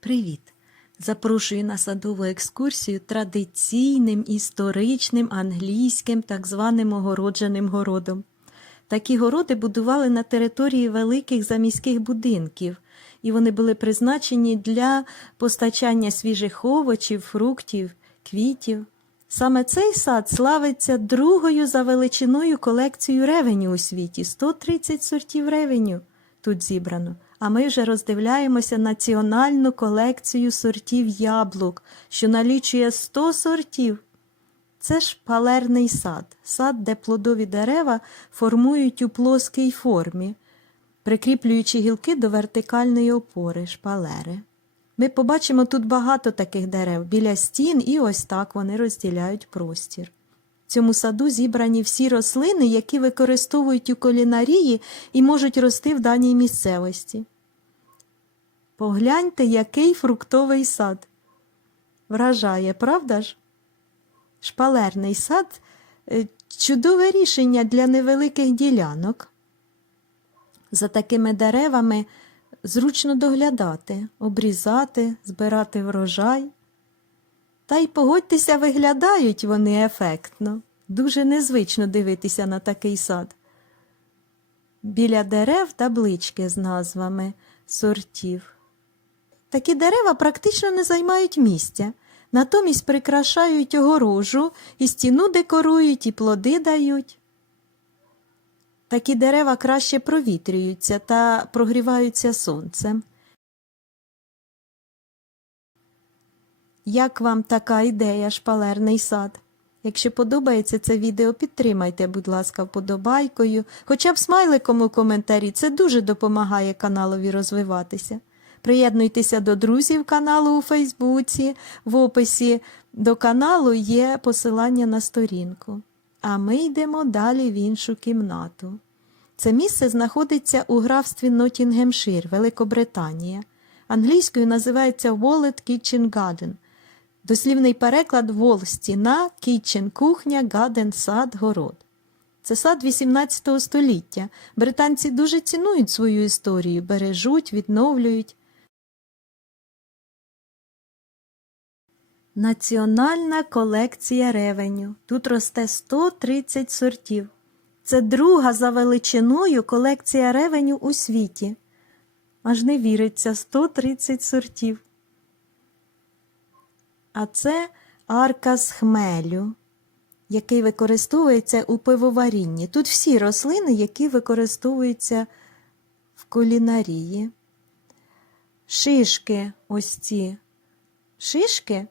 Привіт! Запрошую на садову екскурсію традиційним історичним англійським так званим огородженим городом. Такі городи будували на території великих заміських будинків, і вони були призначені для постачання свіжих овочів, фруктів, квітів. Саме цей сад славиться другою за величиною колекцією ревеню у світі 130 сортів ревеню тут зібрано. А ми вже роздивляємося національну колекцію сортів яблук, що налічує 100 сортів. Це ж палерний сад, сад, де плодові дерева формують у плоскій формі, прикріплюючи гілки до вертикальної опори шпалери. Ми побачимо тут багато таких дерев біля стін, і ось так вони розділяють простір. Цьому саду зібрані всі рослини, які використовують у кулінарії і можуть рости в даній місцевості. Погляньте, який фруктовий сад. Вражає, правда ж? Шпалерний сад е, чудове рішення для невеликих ділянок. За такими деревами зручно доглядати, обрізати, збирати врожай. Та й погодьтеся, виглядають вони ефектно. Дуже незвично дивитися на такий сад. Біля дерев таблички з назвами сортів. Такі дерева практично не займають місця, натомість прикрашають огорожу, і стіну декорують, і плоди дають. Такі дерева краще провітрюються та прогріваються сонцем. Як вам така ідея, шпалерний сад? Якщо подобається це відео, підтримайте, будь ласка, вподобайкою, хоча б смайликом у коментарі це дуже допомагає каналові розвиватися. Приєднуйтеся до друзів каналу у Фейсбуці. В описі до каналу є посилання на сторінку. А ми йдемо далі в іншу кімнату. Це місце знаходиться у графстві Ноттінгемшир, Великобританія. Англійською називається Wallet Kitchen Garden. Дослівний переклад Вол стіна, кітчен кухня, гаден сад, город. Це сад 18 століття. Британці дуже цінують свою історію, бережуть, відновлюють. Національна колекція ревеню. Тут росте 130 сортів. Це друга за величиною колекція ревеню у світі. Аж не віриться 130 сортів. А це аркас хмелю, який використовується у пивоварінні. Тут всі рослини, які використовуються в кулінарії. Шишки ось ці шишки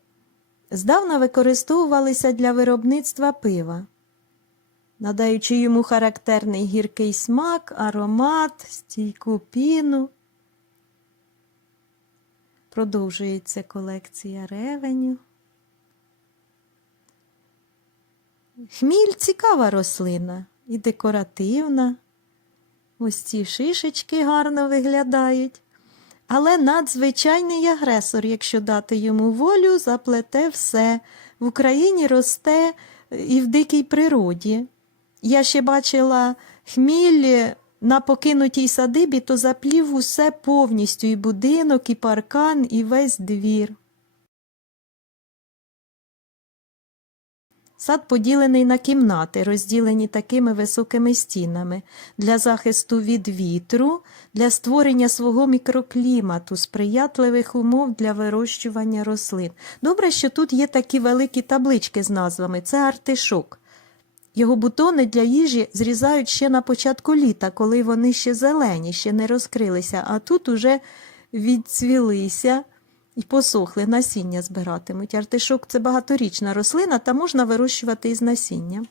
здавна використовувалися для виробництва пива, надаючи йому характерний гіркий смак, аромат, стійку піну. Продовжується колекція ревеню. Хміль цікава рослина і декоративна. Ось ці шишечки гарно виглядають. Але надзвичайний агресор, якщо дати йому волю, заплете все. В Україні росте і в дикій природі. Я ще бачила хміль на покинутій садибі, то заплів усе повністю і будинок, і паркан, і весь двір. Сад поділений на кімнати, розділені такими високими стінами для захисту від вітру, для створення свого мікроклімату, сприятливих умов для вирощування рослин. Добре, що тут є такі великі таблички з назвами це артишок. Його бутони для їжі зрізають ще на початку літа, коли вони ще зелені, ще не розкрилися, а тут уже відцвілися і посохли, насіння збиратимуть. Артишок це багаторічна рослина та можна вирощувати із насіння.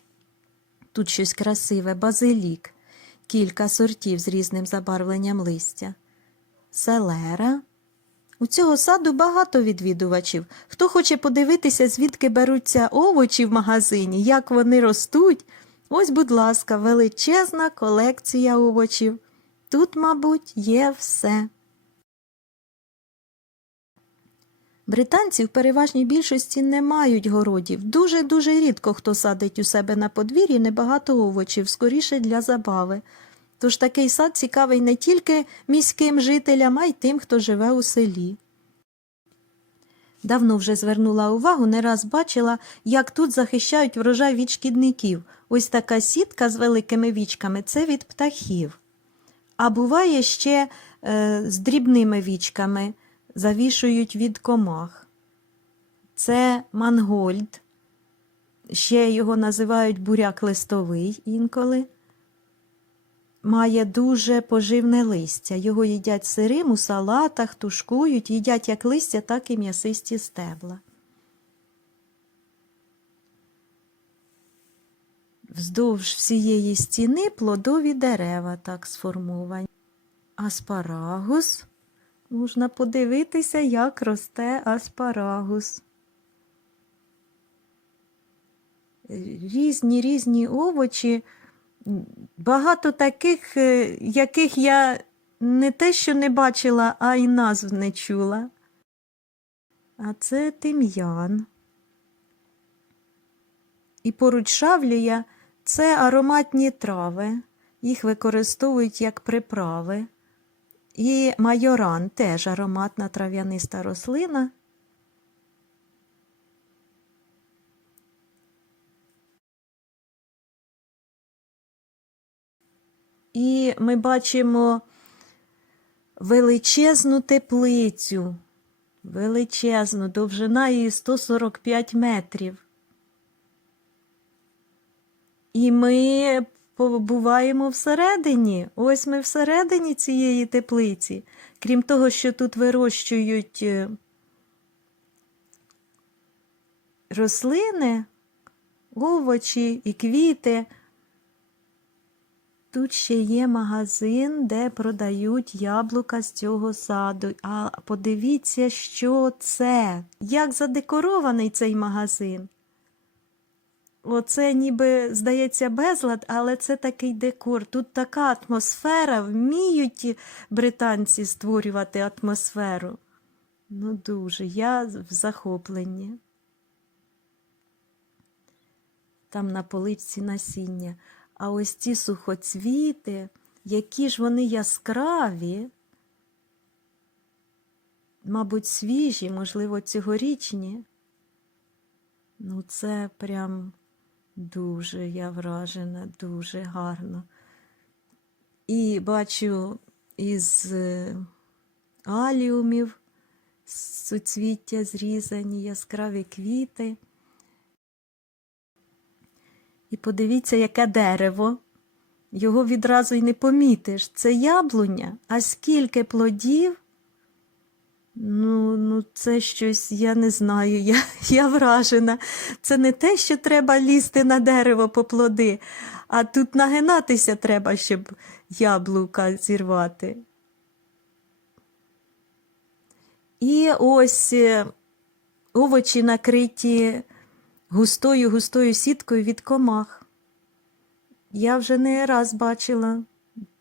Тут щось красиве, базилік, кілька сортів з різним забарвленням листя. Селера. У цього саду багато відвідувачів. Хто хоче подивитися, звідки беруться овочі в магазині, як вони ростуть. Ось, будь ласка, величезна колекція овочів. Тут, мабуть, є все. Британці в переважній більшості не мають городів. Дуже-дуже рідко хто садить у себе на подвір'ї небагато овочів, скоріше для забави. Тож такий сад цікавий не тільки міським жителям, а й тим, хто живе у селі. Давно вже звернула увагу, не раз бачила, як тут захищають врожай від шкідників. Ось така сітка з великими вічками це від птахів. А буває ще е, з дрібними вічками завішують від комах. Це мангольд. Ще його називають буряк листовий інколи. Має дуже поживне листя. Його їдять сирим у салатах, тушкують, їдять як листя, так і м'ясисті стебла. Вздовж всієї стіни плодові дерева так сформовані. Аспарагус. Можна подивитися, як росте аспарагус. Різні різні овочі, багато таких, е, яких я не те, що не бачила, а й назв не чула. А це тим'ян. І поруч шавлія це ароматні трави. Їх використовують як приправи. І майоран теж ароматна трав'яниста рослина. І ми бачимо величезну теплицю, величезну, довжина її 145 метрів. І ми побуваємо всередині. Ось ми всередині цієї теплиці. Крім того, що тут вирощують е, рослини, овочі і квіти. Тут ще є магазин, де продають яблука з цього саду. А подивіться, що це, як задекорований цей магазин. Оце ніби здається безлад, але це такий декор. Тут така атмосфера, вміють британці створювати атмосферу. Ну, дуже, я в захопленні. Там на поличці насіння. А ось ці сухоцвіти, які ж вони яскраві, мабуть, свіжі, можливо, цьогорічні. Ну, це прям дуже я вражена, дуже гарно. І бачу із е, аліумів суцвіття зрізані, яскраві квіти. І подивіться, яке дерево. Його відразу й не помітиш. Це яблуня, а скільки плодів. Ну, ну, це щось, я не знаю, я, я вражена. Це не те, що треба лізти на дерево по плоди, а тут нагинатися треба, щоб яблука зірвати. І ось е, овочі накриті густою густою сіткою від комах. Я вже не раз бачила.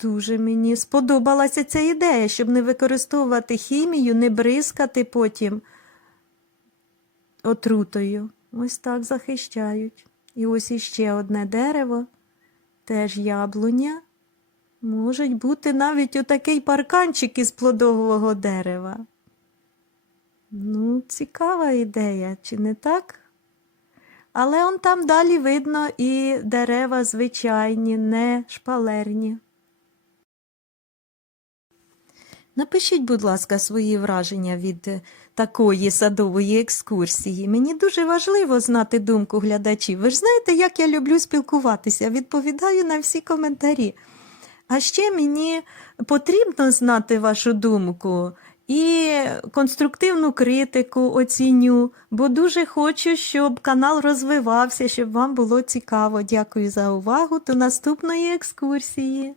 Дуже мені сподобалася ця ідея, щоб не використовувати хімію, не бризкати потім отрутою. Ось так захищають. І ось іще одне дерево, теж яблуня. Можуть бути навіть отакий парканчик із плодового дерева. Ну, цікава ідея, чи не так? Але он там далі видно і дерева звичайні, не шпалерні. Напишіть, будь ласка, свої враження від е, такої садової екскурсії. Мені дуже важливо знати думку глядачів. Ви ж знаєте, як я люблю спілкуватися, відповідаю на всі коментарі. А ще мені потрібно знати вашу думку і конструктивну критику оціню, бо дуже хочу, щоб канал розвивався, щоб вам було цікаво. Дякую за увагу. До наступної екскурсії.